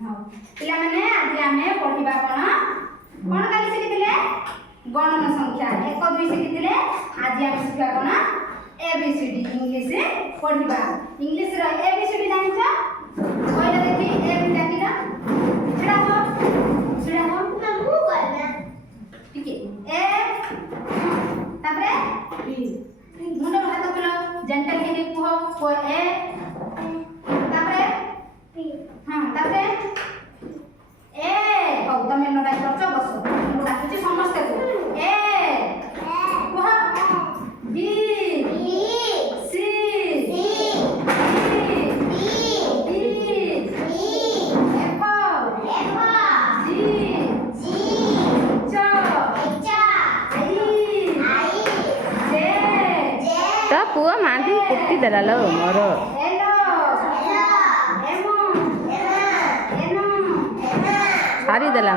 हाँ पिला माने आज आमे पढ़िबा कोन काली शिखिथिले गणन संख्या 1 2 शिखिथिले आज आमे शिखिबा कोन एबीसीडी इंग्लिश पढ़िबा इंग्लिश रो एबीसीडी जानिछ पहिला देखि ए बी डाकिला छिड़ा हो ना मु करना ठीक है ए तापरे बी मुंडो हाथ कलो जेंटल के कुह को ए तापरे हां तापरे ए हो तमे नडा करछ बस मु डाकुची समस्त को ए कुह बी सी पुआ मांदी कुट्टी देला लो मोर सारी देला